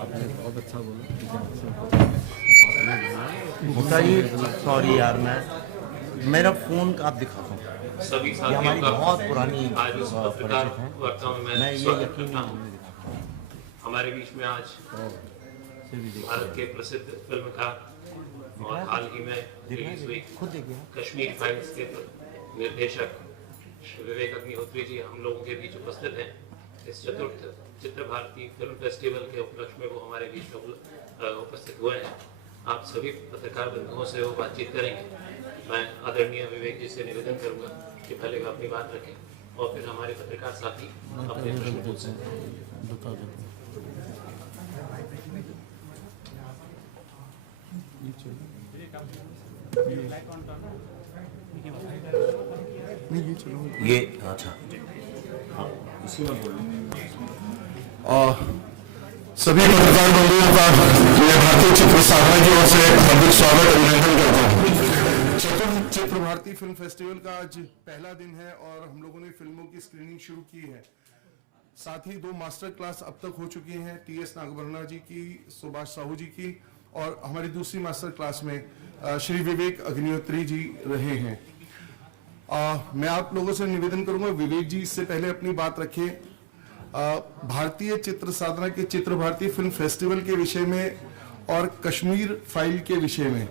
आपने बहुत अच्छा बोला। गुप्ता जी सॉरी यार, मैं मेरा फ़ोन आप दिखाता हूँ। सभी ये साथियों हमारी का बहुत पुरानी आज इस पत्रकार परिचित हैं। वार्ता में मैं मैं ये स्वागत यकीन करता नहीं हूँ। हूँ। हमारे बीच में आज भारत के प्रसिद्ध फिल्मकार और हाल ही में रिलीज हुई खुद देखिए। कश्मीर फाइल्स के निर्देशक विवेक अग्निहोत्री जी हम लोगों के बीच उपस्थित हैं। इस चतुर्थ चित्र भारती फिल्म फेस्टिवल के उपलक्ष्य में वो हमारे बीच में उपस्थित हुए हैं। आप सभी पत्रकार बंधुओं से वो बातचीत करेंगे। मैं आदरणीय विवेक जी से निवेदन करूंगा कि पहले वे अपनी बात रखें और फिर हमारे पत्रकार साथी अपने प्रश्न पूछ सकते हैं। ये अच्छा हाँ इसी में बोल सभी पत्रकार बंधुओं का मैं भारतीय चित्र साधना की ओर से हार्दिक स्वागत अभिनंदन करता हूँ। चतुर्थ चित्र भारती फिल्म फेस्टिवल का आज पहला दिन है और हम लोगों ने फिल्मों की स्क्रीनिंग शुरू की है। साथ ही 2 मास्टर क्लास अब तक हो चुकी हैं, टीएस नागभरना जी की, सुभाष साहू जी की, और हमारी दूसरी मास्टर क्लास में श्री विवेक अग्निहोत्री जी रहे हैं। मैं आप लोगों से निवेदन करूंगा, विवेक जी इससे पहले अपनी बात रखें। भारतीय चित्र साधना के चित्र भारती फिल्म फेस्टिवल के विषय में और कश्मीर फाइल के विषय में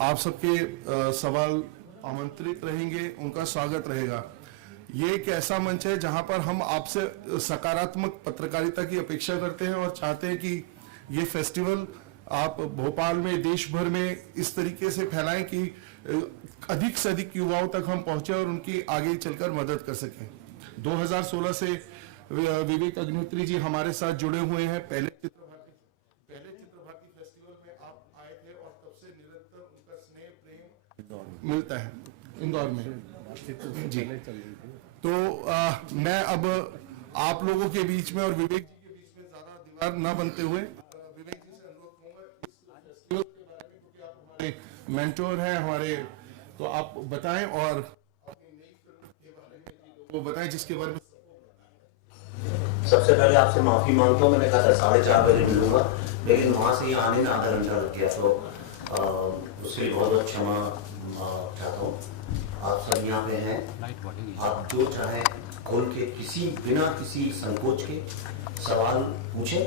आप सबके सवाल आमंत्रित रहेंगे, उनका स्वागत रहेगा। ये एक ऐसा मंच है जहां पर हम आपसे सकारात्मक पत्रकारिता की अपेक्षा करते हैं और चाहते हैं कि ये फेस्टिवल आप भोपाल में, देश भर में इस तरीके से फैलाएं कि अधिक से अधिक युवाओं तक हम पहुंचे और उनकी आगे चलकर मदद कर सकें। 2016 से विवेक अग्निहोत्री जी हमारे साथ जुड़े हुए हैं। पहले चित्र भारती फेस्टिवल में आप आए थे और तब से निरंतर उनका स्नेह प्रेम मिलता है इंदौर में जी। तो मैं अब आप लोगों के बीच में और विवेक जी के बीच में ज्यादा दीवार न बनते हुए विवेक जी से अनुरोध करूंगा इस फेस्टिवल के बारे में, क्योंकि आप हमारे मेंटोर हैं हमारे, तो आप बताएं और अपनी नई फिल्म के बारे में वो बताएं जिसके बारे में। सबसे पहले आपसे माफी मांगता हूँ। मैंने कहा था 4:30 बजे मिलूंगा, लेकिन वहां से यहाँ आने में आधा घंटा लग गया, तो उसके लिए बहुत बहुत क्षमा चाहता हूँ। आप सब यहाँ पे हैं, आप जो चाहें खोल के बिना किसी संकोच के सवाल पूछें,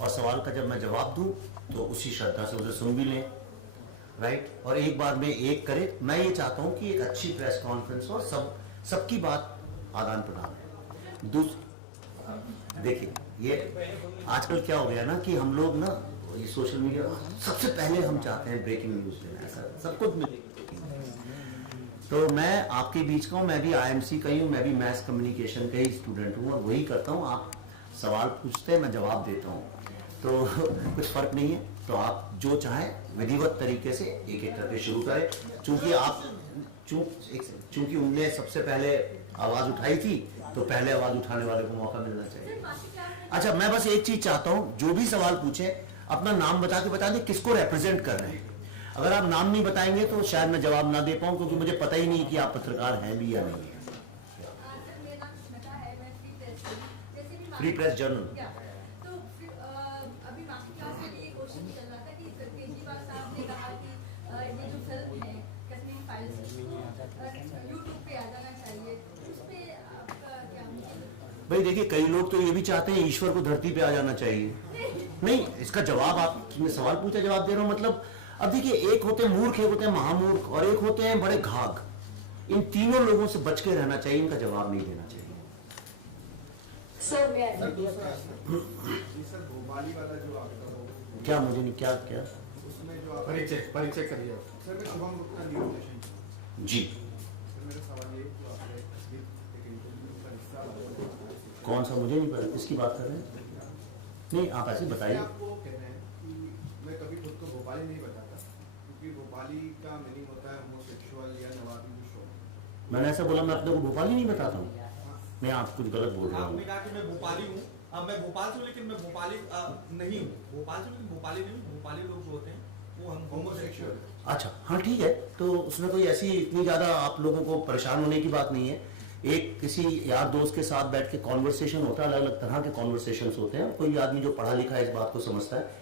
और सवाल का जब मैं जवाब दूं तो उसी श्रद्धा से उसे सुन भी लें, राइट। और एक बार में एक करें। मैं ये चाहता हूँ कि एक अच्छी प्रेस कॉन्फ्रेंस हो और सबकी बात आदान प्रदान है। देखिए, ये आजकल क्या हो गया ना कि हम लोग ना ये सोशल मीडिया, सबसे पहले हम चाहते हैं ब्रेकिंग न्यूज लेना, ऐसा सब कुछ मिले। तो मैं आपके बीच का हूँ, मैं भी आईएमसी का ही हूँ, मैं भी मैस कम्युनिकेशन का ही स्टूडेंट हूँ और वही करता हूँ। आप सवाल पूछते हैं, मैं जवाब देता हूँ, तो कुछ फर्क नहीं है। तो आप जो चाहें विधिवत तरीके से एक एक करके शुरू करें। चूंकि उनने सबसे पहले आवाज उठाई थी, तो पहले आवाज उठाने वाले को मौका मिलना चाहिए। अच्छा, मैं बस एक चीज चाहता हूं, जो भी सवाल पूछे अपना नाम बता दें किसको रिप्रेजेंट कर रहे हैं। अगर आप नाम नहीं बताएंगे तो शायद मैं जवाब ना दे पाऊं, क्योंकि मुझे पता ही नहीं कि आप पत्रकार हैं भी या नहीं है। Free press journal. भाई देखिए, कई लोग तो ये भी चाहते हैं ईश्वर को धरती पे आ जाना चाहिए। नहीं, इसका जवाब आपने सवाल पूछा, जवाब दे रहा हूं। मतलब अब देखिए, एक होते हैं मूर्ख, एक होते हैं महामूर्ख, और एक होते हैं बड़े घाघ। इन तीनों लोगों से बच के रहना चाहिए, इनका जवाब नहीं देना चाहिए। क्या मुझे नहीं, क्या उसमें जो परिचय करिए सर। मैं शुभम गुप्ता जी। मेरा सवाल ये जो आपने कौन सा, मुझे नहीं पता किसकी बात कर रहे हैं। नहीं, आप ऐसे बताइए। आपको कह रहे हैं कि मैं कभी खुद को भोपाली नहीं बताता, क्योंकि भोपाली का मीनिंग होता है होमोसेक्सुअल या नवाबी शो। मैंने ऐसा बोला? मैं अपने को भोपाली नहीं बताता हूँ। नहीं, आप कुछ गलत बोल रहे हो। आपने कहा कि मैं भोपाली हूँ। अब मैं भोपाल से हूँ, लेकिन मैं भोपाली नहीं हूँ। भोपाल से, लेकिन भोपाली नहीं हूँ। भोपाली लोग जो होते हैं वो हम होमोसेक्सुअल। अच्छा, हाँ ठीक है। तो उसमें कोई ऐसी इतनी ज़्यादा आप लोगों को परेशान होने की बात नहीं है, एक किसी यार दोस्त के साथ बैठ के कॉन्वर्सेशन होता है, अलग अलग तरह के कॉन्वर्सेशन होते हैं, कोई आदमी जो पढ़ा लिखा है इस बात को समझता है।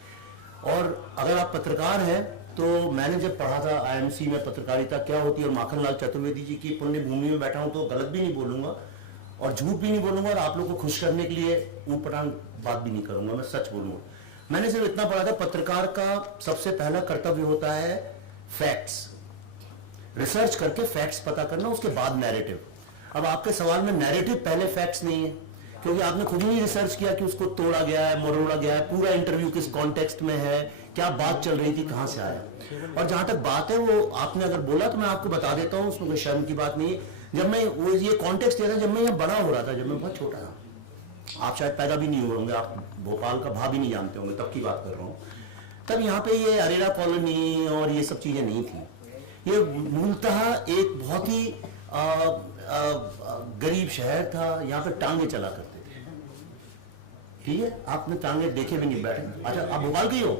और अगर आप पत्रकार हैं तो मैंने जब पढ़ा था IMC में पत्रकारिता क्या होती है और माखनलाल चतुर्वेदी जी की पुण्य भूमि में बैठा हूं तो गलत भी नहीं बोलूंगा और झूठ भी नहीं बोलूंगा और आप लोग को खुश करने के लिए ऊटपटांग बात भी नहीं करूंगा, मैं सच बोलूंगा। मैंने सिर्फ इतना पढ़ा था, पत्रकार का सबसे पहला कर्तव्य होता है फैक्ट्स, रिसर्च करके फैक्ट्स पता करना, उसके बाद नैरेटिव। अब आपके सवाल में नैरेटिव पहले फैक्ट्स नहीं है क्योंकि आपने खुद ही नहीं रिसर्च किया कि उसको तोड़ा गया है, मरोड़ा गया है, पूरा इंटरव्यू किस कॉन्टेक्स्ट में है, क्या बात चल रही थी, कहां से आया। और जहां तक बात है वो आपने अगर बोला तो मैं आपको बता देता हूं, उसमें कोई शर्म की बात नहीं है। जब मैं वो ये कॉन्टेक्स्ट दिया था जब मैं यहाँ बड़ा हो रहा था, जब मैं बहुत छोटा था, आप शायद पैदा भी नहीं हुए होंगे, आप भोपाल का भाव भी नहीं जानते होंगे, तब की बात कर रहा हूँ। तब यहाँ पे ये अरेरा कॉलोनी और ये सब चीजें नहीं थी। ये मूलतः एक बहुत ही गरीब शहर था, यहाँ पे टांगे चला करते थे। ठीक है, आपने टांगे देखे भी नहीं, बैठे, अच्छा आप भोपाल के ही हो?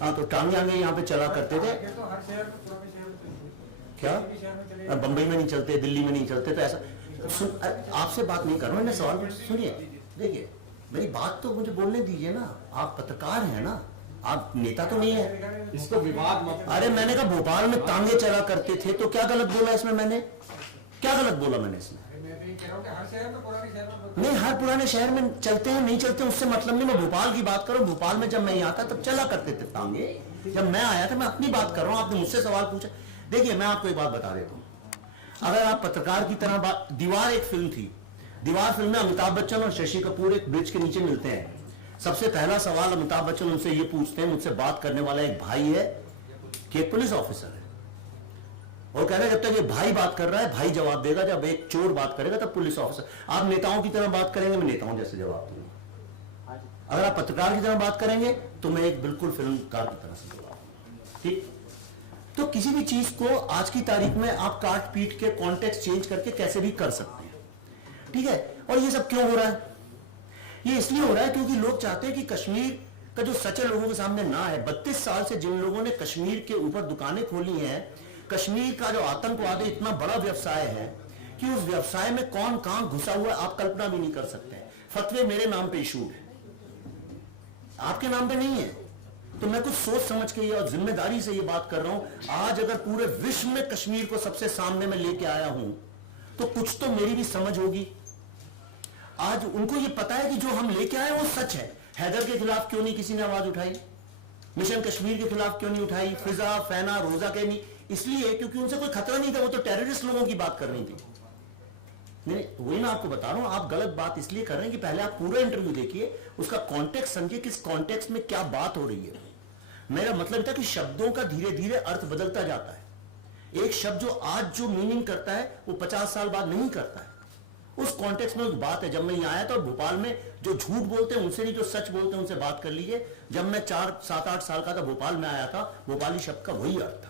हाँ, तो टांगे आगे यहाँ पे चला करते थे। क्या बंबई में नहीं चलते, दिल्ली में नहीं चलते? तो ऐसा आपसे बात नहीं कर रहा हूं, मैं सवाल सुनिए, देखिए मेरी बात तो मुझे बोलने दीजिए ना, आप पत्रकार हैं ना, आप नेता तो नहीं है। इसको विवाद मत। अरे मैंने कहा भोपाल में तांगे चला करते थे, तो क्या गलत बोला इसमें? मैंने क्या गलत बोला मैंने इसमें? नहीं, हर पुराने शहर में चलते हैं, नहीं चलते उससे मतलब नहीं, मैं भोपाल की बात करूं। भोपाल में जब मैं यहाँ था तब चला करते थे तांगे, जब मैं आया था, मैं अपनी बात कर रहा हूं, आपने मुझसे सवाल पूछा। देखिए मैं आपको एक बात बता देता हूं, अगर आप पत्रकार की तरह बात, दीवार एक फिल्म थी, दीवार फिल्म में अमिताभ बच्चन और शशि कपूर एक ब्रिज के नीचे मिलते हैं। सबसे पहला सवाल अमिताभ बच्चन उनसे ये पूछते हैं, मुझसे बात करने वाला एक भाई है कि एक पुलिस ऑफिसर है, और कह रहे हैं जब तक ये भाई बात कर रहा है भाई जवाब देगा, जब एक चोर बात करेगा तब पुलिस ऑफिसर। आप नेताओं की तरह बात करेंगे, मैं नेताओं जैसे जवाब दूंगा। अगर आप पत्रकार की तरह बात करेंगे तो मैं एक बिल्कुल फिल्मकार की तरह से जवाब दूंगा। ठीक, तो किसी भी चीज को आज की तारीख में आप काट पीट के कॉन्टेक्स्ट चेंज करके कैसे भी कर सकते हैं। ठीक है, और ये सब क्यों हो रहा है? ये इसलिए हो रहा है क्योंकि लोग चाहते हैं कि कश्मीर का जो सच है लोगों के सामने ना है। 32 साल से जिन लोगों ने कश्मीर के ऊपर दुकानें खोली हैं, कश्मीर का जो आतंकवाद है इतना बड़ा व्यवसाय है कि उस व्यवसाय में कौन कहां घुसा हुआ है आप कल्पना भी नहीं कर सकते हैं। फतवे मेरे नाम पे इशू है, आपके नाम पे नहीं है। तो मैं कुछ सोच समझ के ये और जिम्मेदारी से ये बात कर रहा हूं। आज अगर पूरे विश्व में कश्मीर को सबसे सामने में लेके आया हूं तो कुछ तो मेरी भी समझ होगी। आज उनको ये पता है कि जो हम लेके आए वो सच है। हैदर के खिलाफ क्यों नहीं किसी ने आवाज उठाई? मिशन कश्मीर के खिलाफ क्यों नहीं उठाई? फिजा, फैना, रोजा के नहीं, इसलिए क्योंकि उनसे कोई खतरा नहीं था, वो तो टेररिस्ट लोगों की बात कर रही थी। नहीं, वही मैं आपको बता रहा हूं, आप गलत बात इसलिए कर रहे हैं कि पहले आप पूरा इंटरव्यू देखिए, उसका कॉन्टेक्स्ट समझिए, किस कॉन्टेक्स्ट में क्या बात हो रही है। मेरा मतलब था कि शब्दों का धीरे धीरे अर्थ बदलता जाता है। एक शब्द जो आज जो मीनिंग करता है वो 50 साल बाद नहीं करता है। उस कॉन्टेक्स्ट में बात है। जब मैं यहाँ आया था भोपाल में जो झूठ बोलते हैं उनसे नहीं, जो सच बोलते हैं उनसे बात कर लीजिए। जब मैं 4-7-8 साल का था भोपाल में आया था, भोपाली शब्द का वही अर्थ था।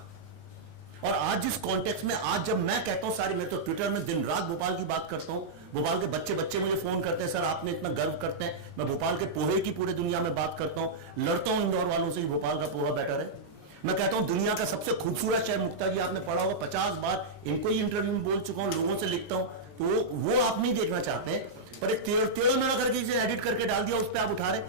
और आज जिस कॉन्टेक्स्ट में, आज जब मैं कहता हूं सारी, मैं तो ट्विटर में दिन रात भोपाल की बात करता हूं, भोपाल के बच्चे मुझे फोन करते हैं, सर आपने इतना गर्व करते हैं। मैं भोपाल के पोहे की पूरे दुनिया में बात करता हूं, लड़ता हूं इंदौर वालों से, भोपाल का पोहा बेटर है। मैं कहता हूं दुनिया का सबसे खूबसूरत शहर, मुक्ता जी आपने पढ़ा होगा, 50 बार इनको ही इंटरव्यू में बोल चुका हूं, लोगों से लिखता हूं, तो वो आप नहीं देखना चाहते, पर एक टेढ़ा मेढ़ा करके इसे एडिट करके डाल दिया, उस पर आप उठा रहे।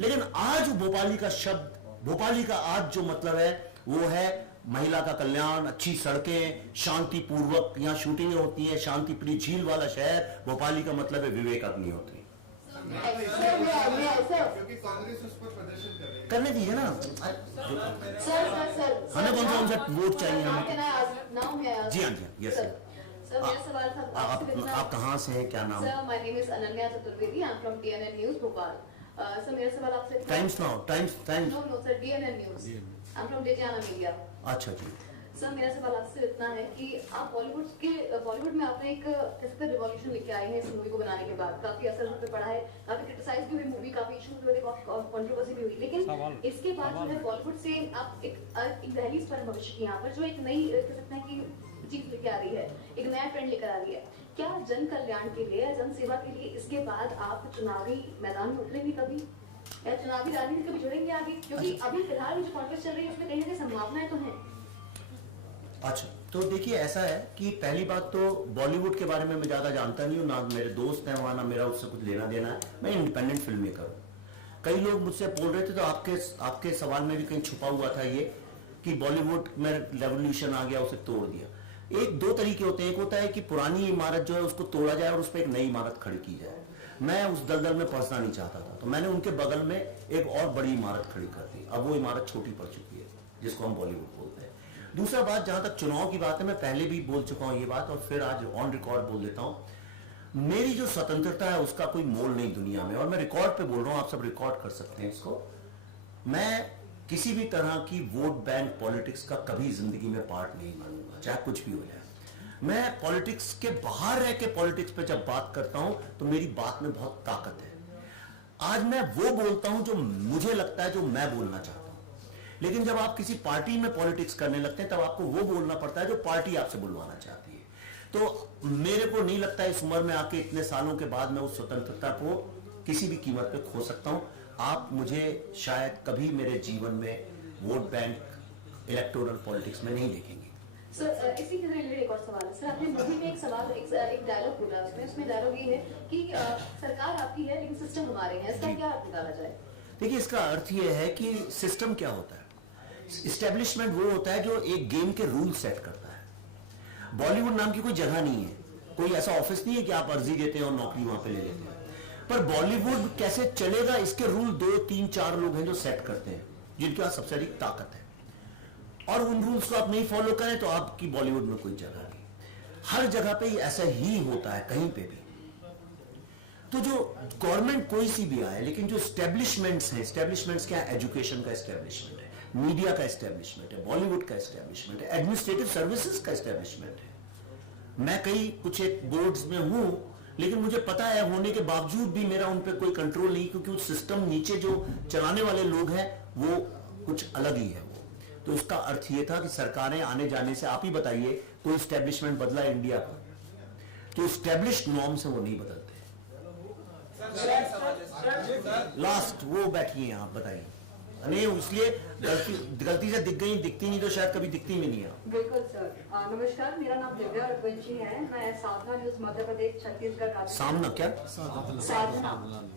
लेकिन आज भोपाली का शब्द, भोपाली का आज जो मतलब है वो है महिला का कल्याण, अच्छी सड़कें, शांतिपूर्वक यहाँ शूटिंगें होती हैं, शांति प्रिय झील वाला शहर। भोपाली का मतलब है विवेक अग्निहोत्री। करने दीजिए ना, हमें कौन सा वोट चाहिए हमें? जी हाँ, यस सर। आप कहाँ से हैं, क्या नाम? Sir, my name is Ananya Chaturvedi, I am from DNN news Bhopal. Sir मेरा सवाल आपसे, Times Now, Times no sir, DNN news, I am from डेटियाना मीडिया। अच्छा जी सर मेरा सवाल आपसे इतना है कि आप बॉलीवुड में आपने एक कैसे रिवॉल्यूशन लेके आए हैं इस मूवी को बनाने के बाद। काफी असर उस पर पड़ा है, काफी क्रिटिसाइज भी हुई मूवी, काफी इश्यूज हुए, कंट्रोवर्सी भी हुई, लेकिन इसके बाद जो है बॉलीवुड से आप एक दहलीज पर भविष्य की यहाँ पर जो एक नई कह सकते हैं कि चीज लेके आ रही है, एक नया ट्रेंड लेकर आ रही है। क्या जन कल्याण के लिए या जन सेवा के लिए इसके बाद आप चुनावी मैदान में उतरेंगे कभी, या चुनावी राजनीति कभी जुड़ेंगे आगे? क्योंकि अभी फिलहाल जो कॉन्टेस्ट चल रही है उसमें कहीं ना कहीं संभावनाएं तो हैं। अच्छा, तो देखिए ऐसा है कि पहली बात तो बॉलीवुड के बारे में मैं ज़्यादा जानता नहीं हूँ, ना मेरे दोस्त हैं वहाँ, ना मेरा उससे कुछ लेना देना है। मैं इंडिपेंडेंट फिल्म मेकर हूँ। कई लोग मुझसे बोल रहे थे, तो आपके सवाल में भी कहीं छुपा हुआ था ये कि बॉलीवुड में रेवोल्यूशन आ गया, उसे तोड़ दिया। एक दो तरीके होते हैं, एक होता है कि पुरानी इमारत जो है उसको तोड़ा जाए और उस पर एक नई इमारत खड़ी की जाए। मैं उस दलदल में फंसना नहीं चाहता था, तो मैंने उनके बगल में एक और बड़ी इमारत खड़ी कर दी। अब वो इमारत छोटी पड़ चुकी है, जिसको हम बॉलीवुड बोलते हैं। दूसरा बात, जहां तक चुनाव की बात है, मैं पहले भी बोल चुका हूं ये बात और फिर आज ऑन रिकॉर्ड बोल देता हूं। मेरी जो स्वतंत्रता है उसका कोई मोल नहीं दुनिया में, और मैं रिकॉर्ड पे बोल रहा हूं, आप सब रिकॉर्ड कर सकते हैं इसको। मैं किसी भी तरह की वोट बैंक पॉलिटिक्स का कभी जिंदगी में पार्ट नहीं बनूंगा, चाहे कुछ भी हो जाए। मैं पॉलिटिक्स के बाहर रह के पॉलिटिक्स पे जब बात करता हूं तो मेरी बात में बहुत ताकत है। आज मैं वो बोलता हूं जो मुझे लगता है, जो मैं बोलना चाहता हूं। लेकिन जब आप किसी पार्टी में पॉलिटिक्स करने लगते हैं तब आपको वो बोलना पड़ता है जो पार्टी आपसे बुलवाना चाहती है। तो मेरे को नहीं लगता इस उम्र में आके, इतने सालों के बाद, मैं उस स्वतंत्रता को किसी भी कीमत पे खो सकता हूं। आप मुझे शायद कभी मेरे जीवन में वोट बैंक इलेक्टोरल पॉलिटिक्स में नहीं देखेंगे। सर इसी के रिलेटेड एक और सवाल है। सर आपने मूवी में एक सवाल, एक डायलॉग बोला, उसमें डायलॉग ये है कि सरकार आपकी है लेकिन सिस्टम हमारे हैं। इसका क्या अर्थ निकाला जाए? देखिए, इसका अर्थ ये है कि सिस्टम क्या होता है। इस्टेब्लिशमेंट वो होता है जो एक गेम के रूल सेट करता है। बॉलीवुड नाम की कोई जगह नहीं है, कोई ऐसा ऑफिस नहीं है कि आप अर्जी देते हैं और नौकरी वहां पे ले लेते हैं। पर बॉलीवुड कैसे चलेगा, इसके रूल 2, 3, 4 लोग हैं जो सेट करते हैं, जिनके पास सबसे अधिक ताकत है। और उन रूल्स को आप नहीं फॉलो करें तो आपकी बॉलीवुड में कोई जगह नहीं। हर जगह पे ऐसा ही होता है, कहीं पे भी। तो जो गवर्नमेंट कोई सी भी आए, लेकिन जो स्टैब्लिशमेंट्स हैं, स्टैब्लिशमेंट्स क्या है? एजुकेशन का एस्टेब्लिशमेंट है, मीडिया का एस्टेब्लिशमेंट है, बॉलीवुड का एस्टेब्लिशमेंट है, एडमिनिस्ट्रेटिव सर्विसेज का एस्टेब्लिशमेंट है। मैं कई कुछ एक बोर्ड्स में हूं, लेकिन मुझे पता है होने के बावजूद भी मेरा उन पर कोई कंट्रोल नहीं, क्योंकि उस सिस्टम नीचे जो चलाने वाले लोग हैं वो कुछ अलग ही है। तो इसका अर्थ ये था कि सरकारें आने जाने से, आप ही बताइए, कोई एस्टेब्लिशमेंट बदला इंडिया का? तो एस्टेब्लिश्ड नॉर्म्स है वो नहीं बदलते। लास्ट वो बैठी हैं, आप बताइए। नहीं, इसलिए गलती से दिख गई, दिखती नहीं तो शायद कभी दिखती भी नहीं है। बिल्कुल सर। नमस्कार, मेरा नाम दिव्या रघुवंशी है। मैं साधना न्यूज मध्य प्रदेश छत्तीसगढ़ राज्य। सामना क्या? साधना।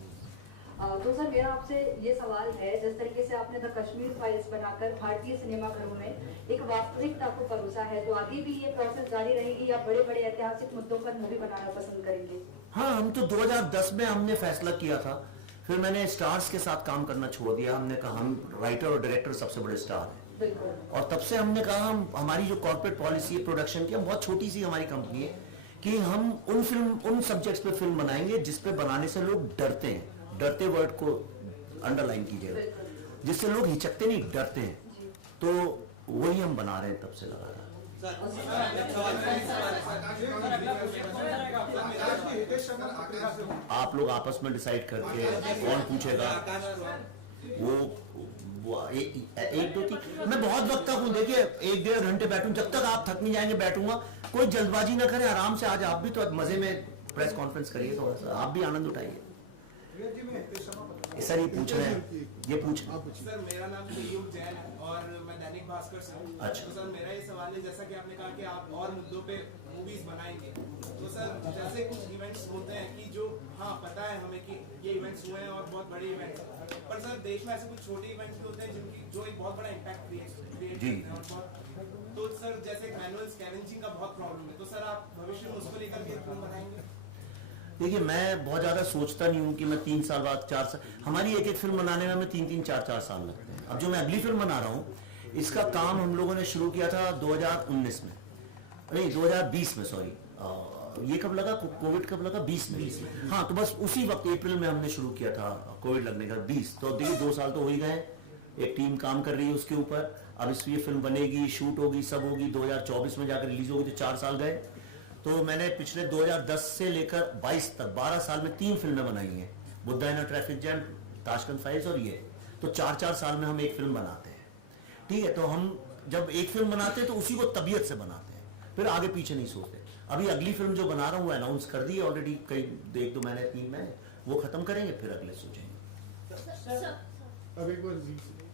तो सर मेरा आपसे ये सवाल है, जिस तरीके से आपने द कश्मीर फाइल्स बनाकर भारतीय सिनेमाघरों में एक वास्तविकता को परोसा है, तो आगे भी ये प्रोसेस जारी रहेगी या बड़े बड़े ऐतिहासिक मुद्दों पर मूवी बनाना पसंद करेंगे? हाँ, हम तो 2010 में हमने फैसला किया था, फिर मैंने स्टार्स के साथ काम करना छोड़ दिया। हमने कहा हम राइटर और डायरेक्टर सबसे बड़े स्टार हैं, और तब से हमने कहा हमारी जो कॉर्पोरेट पॉलिसी है प्रोडक्शन की, हम बहुत छोटी सी हमारी कंपनी है, कि हम उन सब्जेक्ट्स पे फिल्म बनाएंगे जिसपे बनाने से लोग डरते हैं। डरते वर्ड को अंडरलाइन कीजिएगा, जिससे लोग हिचकते नहीं, डरते हैं। तो वही हम बना रहे हैं तब से लगातार। आप लोग आपस में डिसाइड करके कौन पूछेगा, वो एक दो तीन, मैं बहुत वक्त तक हूँ, देखिए 1-1.5 घंटे बैठूं, जब तक आप थक नहीं जाएंगे बैठूंगा। कोई जल्दबाजी ना करें, आराम से। आज आप भी तो मजे में प्रेस कॉन्फ्रेंस करिए, थोड़ा सा आप भी आनंद उठाइए। सर ये पूछ रहे हैं, ये पूछ रहे हैं। सर मेरा नाम यूब जैन है और मैं दैनिक भास्कर से हूँ। अच्छा। तो सर मेरा ये सवाल है, जैसा कि आपने कहा कि आप और मुद्दों पे मूवीज बनाएंगे, तो सर जैसे कुछ इवेंट्स होते हैं कि जो, हाँ पता है हमें कि ये इवेंट्स हुए हैं और बहुत बड़े इवेंट्स, पर सर देश में ऐसे कुछ छोटे इवेंट्स भी होते हैं जिनकी जो एक बहुत बड़ा इम्पैक्ट क्रिएट करते हैं और बहुत, तो सर जैसे मैनुअल स्कैवेंजिंग का बहुत प्रॉब्लम है, तो सर आप भविष्य में उसको लेकर के फिल्म बनाएंगे? देखिए, मैं बहुत ज्यादा सोचता नहीं हूँ कि मैं 3 साल बाद 4 साल, हमारी एक फिल्म बनाने में हमें 3-3, 4-4 साल लगते हैं। अब जो मैं अगली फिल्म बना रहा हूँ, इसका काम हम लोगों ने शुरू किया था 2019 में, नहीं 2020 में, सॉरी। ये कब लगा, कोविड कब लगा? 20 में। हाँ, तो बस उसी वक्त अप्रैल में हमने शुरू किया था, कोविड लगने का 20। तो देखिए 2 साल तो हो ही गए। एक टीम काम कर रही है उसके ऊपर। अब इस ये फिल्म बनेगी, शूट होगी, सब होगी, 2024 में जाकर रिलीज होगी, तो 4 साल गए। तो मैंने पिछले 2010 से लेकर 22 तक 12 साल में 3 फिल्में बनाई हैं, Buddha in a traffic jam, Tashkent files और ये। तो 4-4 साल में हम एक फिल्म बनाते हैं, ठीक है। तो हम जब एक फिल्म बनाते हैं तो उसी को तबीयत से बनाते हैं, फिर आगे पीछे नहीं सोचते। अभी अगली फिल्म जो बना रहा हूँ अनाउंस कर दी है ऑलरेडी, कई 1-2 महीने 3 महीने, वो खत्म करेंगे, फिर अगले सोचेंगे।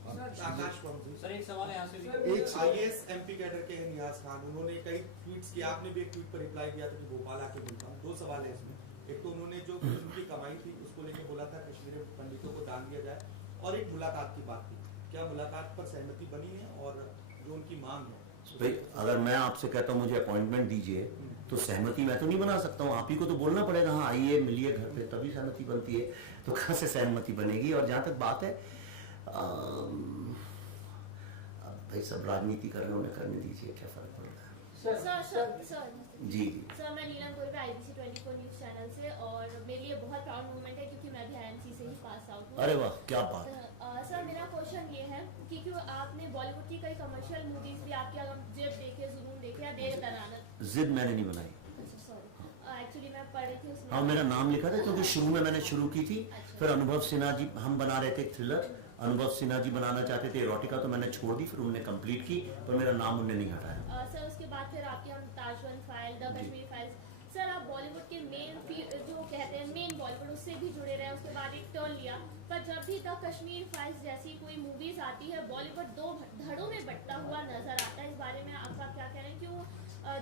आकाश पंथी सर एक सवाल है यहाँ से भी। एक IAS MP कैडर के हैं नियाज खान, उन्होंने कई ट्वीट्स किया, आपने भी एक ट्वीट पर रिप्लाई किया था कि भोपाल आके मिलता हूँ। 2 सवाल है इसमें, एक तो उन्होंने जो फिल्म की कमाई थी उसको लेके बोला था कश्मीरी पंडितों को दान दिया जाए, और एक मुलाकात की बात थी, क्या मुलाकात पर सहमति बनी है? और जो उनकी मांग है भाई, अगर मैं आपसे कहता हूँ मुझे अपॉइंटमेंट दीजिए तो सहमति मैं तो नहीं बना सकता हूँ, आप ही को तो बोलना पड़ेगा हाँ आइए मिलिए घर पे, तभी सहमति बनती है। तो कहाँ से सहमति बनेगी? और जहाँ तक बात है भाई सब राजनीति कर रहे हैं, उन्हें करने दीजिए, क्या फर्क पड़ रहा है। सर जी सर मैं नीलम गोयल IBC 24 न्यूज़ चैनल से, और मेरे लिए बहुत प्राउड मोमेंट है क्योंकि मैं भी IMC से ही पास आउट हूँ। अरे वाह क्या बात है। सर मेरा क्वेश्चन ये है कि क्यों आपने बॉलीवुड की कई कमर्शियल मूवीज भी आपके अगर जिद देखे, जुनून देखे या देर दरानत। जिद मैंने नहीं बनाई, सॉरी एक्चुअली मैं पढ़ रही थी उसमें। हाँ मेरा नाम लिखा था क्योंकि शुरू में मैंने शुरू की थी, फिर अनुभव सिन्हा जी, हम बना रहे थे थ्रिलर, अनुभव सिन्हा जी बनाना चाहते थे एरोटिका, तो मैंने छोड़ दी, फिर उन्होंने कंप्लीट की, पर मेरा नाम उन्होंने नहीं हटाया। सर उसके बाद फिर आपके हम ताजवन file, the Kashmir files, sir आप बॉलीवुड के मेन जो कहते हैं मेन बॉलीवुड, उससे भी जुड़े रहे, उसके बाद एक टर्न लिया, पर जब भी द कश्मीर फाइल्स जैसी कोई मूवीज आती है बॉलीवुड 2 धड़ों में बंटा हुआ नजर आता है। इस बारे में आपका क्या कह रहे हैं? क्यों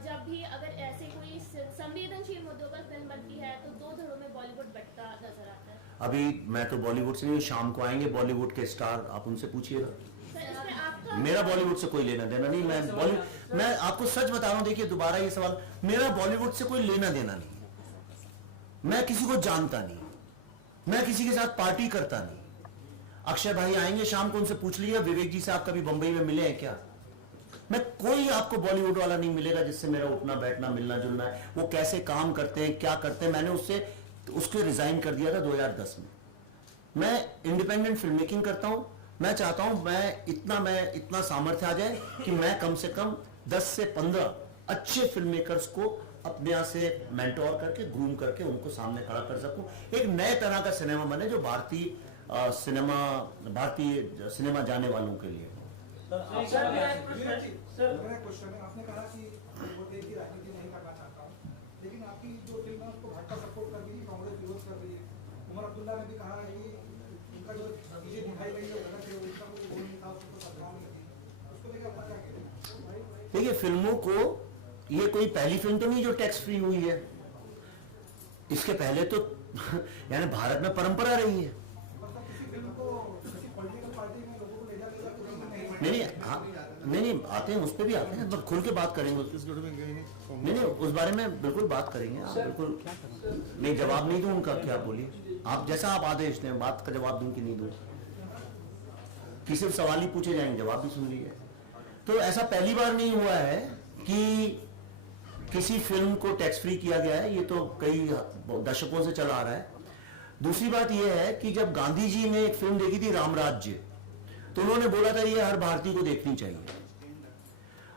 जब भी अगर ऐसे कोई संवेदनशील मुद्दों पर फिल्म बनती है तो 2 धड़ों में बॉलीवुड बंटता नजर आता है? अभी मैं तो बॉलीवुड से नहीं, शाम को आएंगे बॉलीवुड के स्टार, आप उनसे पूछिएगा। मेरा बॉलीवुड से कोई लेना देना नहीं, मैं आपको सच बता रहा हूं, देखिए दोबारा ये सवाल, मेरा बॉलीवुड से कोई लेना देना नहीं, मैं किसी को जानता नहीं, मैं किसी के साथ पार्टी करता नहीं। अक्षय भाई आएंगे शाम को, उनसे पूछ लीजिए विवेक जी से आप कभी बंबई में मिले हैं क्या? मैं कोई आपको बॉलीवुड वाला नहीं मिलेगा जिससे मेरा उठना बैठना मिलना जुलना है, वो कैसे काम करते हैं क्या करते हैं, मैंने उसको रिजाइन कर दिया था 2010 में। मैं इंडिपेंडेंट फिल्म मेकिंग करता हूं, मैं चाहता हूं मैं इतना सामर्थ्य आ जाए कि मैं कम से कम 10 से 15 अच्छे फिल्म मेकर्स को अपने यहाँ से मेंटोर करके ग्रूम करके उनको सामने खड़ा कर सकूं, एक नए तरह का सिनेमा बने जो भारतीय सिनेमा जाने वालों के लिए। मेरा क्वेश्चन है, आपने कहा कि वो देश की राजनीति नहीं करना चाहता हूँ, लेकिन आपकी जो फिल्म है उसको भाजपा सपोर्ट कर रही है, कांग्रेस विरोध कर रही है। उमर अब्दुल्ला ने भी कहा है कि उनका जो चीजें दिखाई गई है गलत है, उनका कोई गोल नहीं था, उसको सत्ताओं में लगी, उसको लेकर आप क्या कहें? देखिए फिल्मों को, ये कोई पहली फिल्म तो नहीं जो टैक्स फ्री हुई है, इसके पहले तो यानी भारत में परंपरा रही है। नहीं आते हैं, उस पर भी आते हैं, बस खुल के बात करेंगे, नहीं उस बारे में बिल्कुल बात करेंगे। आप बिल्कुल नहीं, जवाब नहीं दूं उनका, क्या बोलिए आप, जैसा आप आदेश दें, बात का जवाब दूं कि नहीं दूं, कि सिर्फ सवाल ही पूछे जाएंगे, जवाब भी सुन लीजिए। तो ऐसा पहली बार नहीं हुआ है कि किसी फिल्म को टैक्स फ्री किया गया है, ये तो कई दशकों से चला आ रहा है। दूसरी बात यह है कि जब गांधी जी ने एक फिल्म देखी थी राम राज्य, तो उन्होंने बोला था ये हर भारतीय को देखनी चाहिए,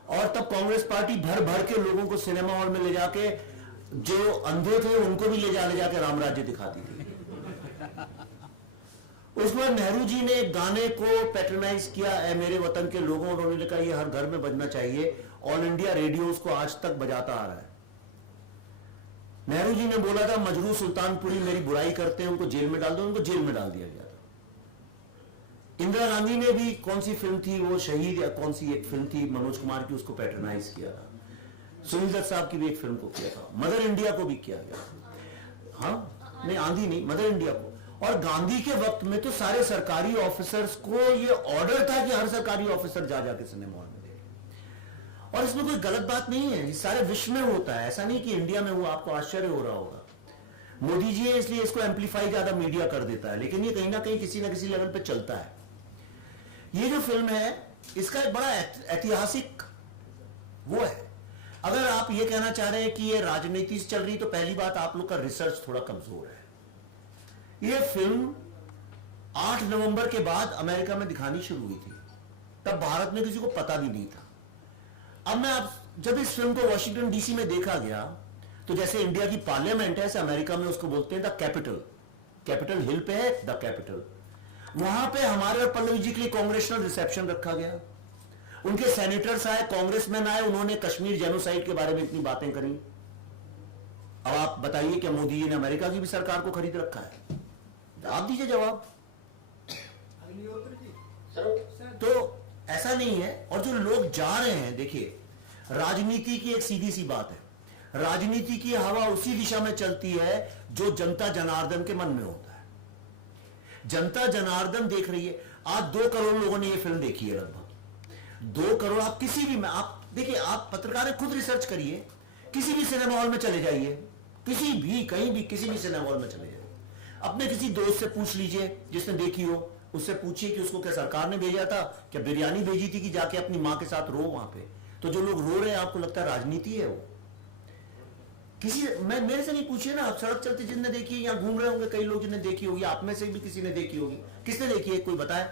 और तब कांग्रेस पार्टी भर भर के लोगों को सिनेमा हॉल में ले जाके, जो अंधे थे उनको भी ले जाके राम राज्य दिखाती थी। उसमें नेहरू जी ने एक गाने को पैट्रोनाइज किया, ऐ मेरे वतन के लोगों, और उन्होंने कहा ये हर घर में बजना चाहिए, ऑल इंडिया रेडियो उसको आज तक बजाता आ रहा है। नेहरू जी ने बोला था मजरू सुल्तानपुरी मेरी बुराई करते हैं, उनको जेल में डाल दो, उनको जेल में डाल दिया गया था। इंदिरा गांधी ने भी कौन सी फिल्म थी वो शहीद या कौन सी एक फिल्म थी मनोज कुमार की, उसको पैट्रोनाइज किया था। सुनील दत्त साहब की भी एक फिल्म को किया था, मदर इंडिया को भी किया गया, हाँ नहीं आंधी नहीं, मदर इंडिया को। और गांधी के वक्त में तो सारे सरकारी ऑफिसर्स को ये ऑर्डर था कि हर सरकारी ऑफिसर जाके सिनेमा हॉल में देखे, और इसमें कोई गलत बात नहीं है, ये सारे विश्व में होता है, ऐसा नहीं कि इंडिया में हुआ, आपको आश्चर्य हो रहा होगा। मोदी जी है इसलिए इसको एम्पलीफाई ज्यादा मीडिया कर देता है, लेकिन ये कहीं ना कहीं किसी ना किसी लेवल पे चलता है। ये जो फिल्म है इसका एक बड़ा ऐतिहासिक वो है। अगर आप ये कहना चाह रहे हैं कि ये राजनीति से चल रही, तो पहली बात आप लोग का रिसर्च थोड़ा कमजोर है। ये फिल्म 8 नवंबर के बाद अमेरिका में दिखानी शुरू हुई थी, तब भारत में किसी को पता भी नहीं था। अब जब इस फिल्म को वॉशिंगटन डीसी में देखा गया, तो जैसे इंडिया की पार्लियामेंट है, ऐसे अमेरिका में उसको बोलते हैं द कैपिटल हिल पे है द कैपिटल। वहां पे हमारे और पल्लवी जी के लिए कांग्रेशनल रिसेप्शन रखा गया, उनके सेनेटर्स आए, कांग्रेसमैन आए, उन्होंने कश्मीर जेनोसाइड के बारे में इतनी बातें करी। अब आप बताइए क्या मोदी जी ने अमेरिका की भी सरकार को खरीद रखा है? आप दीजिए जवाब। अग्निहोत्री जी, ऐसा नहीं है। और जो लोग जा रहे हैं, देखिए राजनीति की एक सीधी सी बात है, राजनीति की हवा उसी दिशा में चलती है जो जनता जनार्दन के मन में होता है। जनता जनार्दन देख रही है। आज 2 करोड़ लोगों ने यह फिल्म देखी है, लगभग 2 करोड़। आप किसी भी में, आप देखिए, आप पत्रकार हैं, खुद रिसर्च करिए, किसी भी सिनेमा हॉल में चले जाइए, किसी भी, कहीं भी, किसी भी सिनेमा हॉल में चले जाइए, अपने किसी दोस्त से पूछ लीजिए जिसने देखी हो, उससे पूछिए कि उसको क्या सरकार ने भेजा था, क्या बिरयानी भेजी थी कि जाके अपनी मां के साथ रो वहां पे। तो जो लोग रो रहे हैं, आपको लगता है राजनीति है वो? किसी, मैं, मेरे से नहीं पूछिए ना, आप सड़क चलते जिनने देखी है, यहाँ घूम रहे होंगे कई लोग जिन्हें देखी होगी, आप में से भी किसी ने देखी होगी। किसने देखी है, कोई बताए?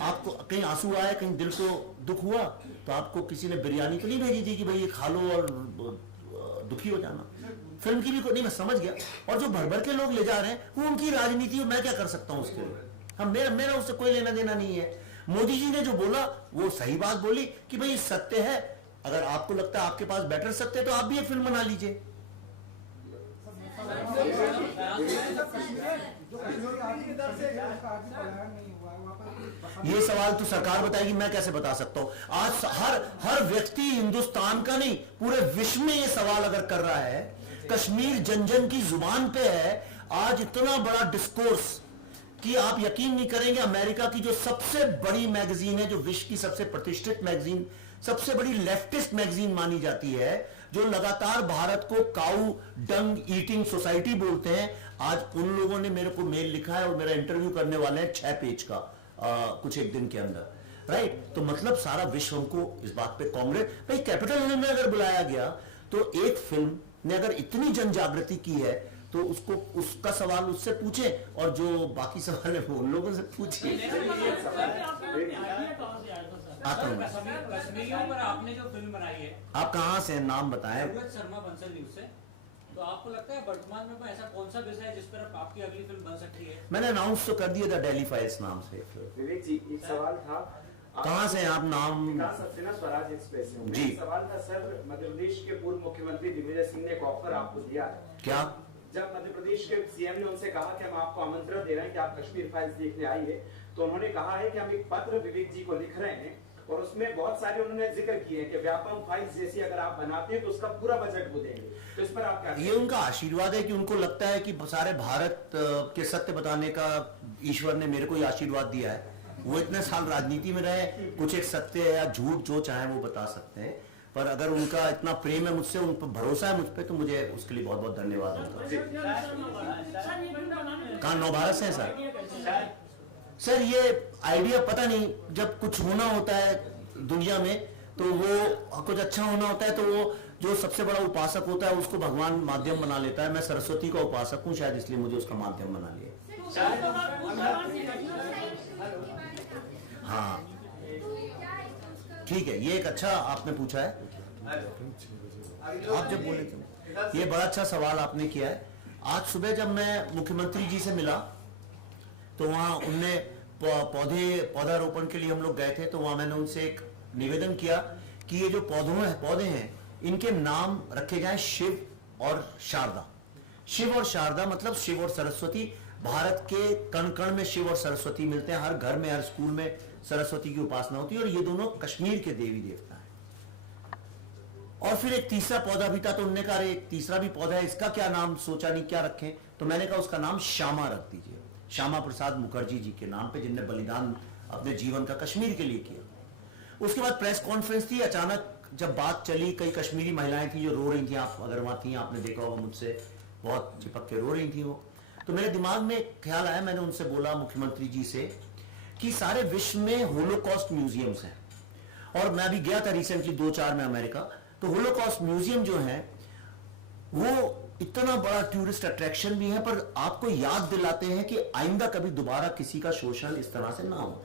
आपको कहीं आंसू आए, कहीं दिल को दुख हुआ, तो आपको किसी ने बिरयानी तो नहीं भेजी थी कि भाई ये खा लो और दुखी हो जाना। फिल्म की भी नहीं, मैं समझ गया। और जो भर भर के लोग ले जा रहे हैं, वो उनकी राजनीति, मैं क्या कर सकता हूं उसके लिए? हम, मेरा उससे कोई लेना देना नहीं है। मोदी जी ने जो बोला वो सही बात बोली कि भाई सत्य है, अगर आपको लगता है आपके पास बेटर सत्य है तो आप भी एक फिल्म बना लीजिए। ये सवाल तो सरकार बताएगी, मैं कैसे बता सकता हूं? आज हर व्यक्ति हिंदुस्तान का नहीं, पूरे विश्व में ये सवाल अगर कर रहा है, कश्मीर जन जन की जुबान पे है आज इतना बड़ा डिस्कोर्स कि आप यकीन नहीं करेंगे। अमेरिका की जो सबसे बड़ी मैगजीन है, जो विश्व की सबसे प्रतिष्ठित मैगजीन, सबसे बड़ी लेफ्टिस्ट मैगजीन मानी जाती है, जो लगातार भारत को काऊ डंग ईटिंग सोसाइटी बोलते हैं, आज उन लोगों ने मेरे को मेल लिखा है और मेरा इंटरव्यू करने वाले हैं 6 पेज का कुछ एक दिन के अंदर, राइट। तो मतलब सारा विश्व हमको इस बात पे कांग्रेस, भाई कैपिटल हिल में अगर बुलाया गया तो एक फिल्म ने अगर इतनी जन जागृति की है तो उसको, उसका सवाल उससे पूछे और जो बाकी सवाल है वो उन लोगों से पूछे। आता हूँ। कश्मीरियों पर आपने जो फिल्म बनाई है, आप कहाँ से, नाम बताएं? शर्मा बंसल न्यूज से। तो आपको लगता है वर्तमान में ऐसा कौन सा विषय है जिस पर आपकी अगली फिल्म बन सकती है? मैंने अनाउंस तो कर दिया था, डेली फाइल्स नाम से। विवेक जी, एक सवाल था, कहाँ से आप? नाम स्वराज एक्सप्रेस जी। सवाल था सर, मध्य प्रदेश के पूर्व मुख्यमंत्री दिग्विजय सिंह ने एक ऑफर आपको दिया है क्या? जब मध्य प्रदेश के सीएम ने उनसे कहा कि हम आपको आमंत्रण दे रहे हैं कि आप कश्मीर फाइल्स देखने आइए, तो उन्होंने कहा है कि हम एक पत्र विवेक जी को लिख रहे हैं और उसमें बहुत सारे उन्होंने जिक्र किए हैं कि व्यापम फाइल्स जैसी अगर आप बनाते हैं तो उसका पूरा बजट वो देंगे। तो इस पर आप क्या? ये उनका आशीर्वाद है कि उनको लगता है कि सारे भारत के सत्य बताने का ईश्वर ने मेरे को ही आशीर्वाद दिया है। वो इतने साल राजनीति में रहे, कुछ एक सत्य या झूठ जो चाहे वो बता सकते हैं, पर अगर उनका इतना प्रेम है मुझसे, उन पर भरोसा है मुझ पर, तो मुझे उसके लिए बहुत बहुत धन्यवाद होता है। कहाँ नवभारत से है सर? ये आइडिया पता नहीं, जब कुछ होना होता है दुनिया में तो वो कुछ अच्छा होना होता है तो वो जो सबसे बड़ा उपासक होता है उसको भगवान माध्यम बना लेता है। मैं सरस्वती का उपासक हूँ, शायद इसलिए मुझे उसका माध्यम बना लिया। हाँ ठीक है, ये एक अच्छा आपने पूछा है। आप जब बोले थे, ये बड़ा अच्छा सवाल आपने किया है। आज सुबह जब मैं मुख्यमंत्री जी से मिला तो वहाँ उनने पौधारोपण के लिए हम लोग गए थे, तो वहाँ मैंने उनसे एक निवेदन किया कि ये जो पौधे हैं इनके नाम रखे जाएं शिव और शारदा। शिव और शारदा मतलब शिव और सरस्वती। भारत के कण कण में शिव और सरस्वती मिलते हैं, हर घर में, हर स्कूल में सरस्वती की उपासना होती है, और ये दोनों कश्मीर के देवी देवता हैं। और फिर एक तीसरा पौधा भी था, तो उन्होंने कहा एक तीसरा भी पौधा है, इसका क्या नाम सोचा नहीं, क्या रखें? तो मैंने कहा उसका नाम श्यामा रख दीजिए, श्यामा प्रसाद मुखर्जी जी के नाम पे, जिनने बलिदान अपने जीवन का कश्मीर के लिए किया। उसके बाद प्रेस कॉन्फ्रेंस थी, अचानक जब बात चली, कई कश्मीरी महिलाएं थी जो रो रही थी, आप अगर वहां थी आपने देखा होगा, मुझसे बहुत चिपक के रो रही थी वो। तो मेरे दिमाग में एक ख्याल आया, मैंने उनसे बोला मुख्यमंत्री जी से कि सारे विश्व में होलोकॉस्ट म्यूजियम्स हैं, और मैं अभी गया था रिसेंटली 2-4 में अमेरिका, तो होलोकॉस्ट म्यूजियम जो है वो इतना बड़ा टूरिस्ट अट्रैक्शन भी है, पर आपको याद दिलाते हैं कि आइंदा कभी दोबारा किसी का शोषण इस तरह से ना हो।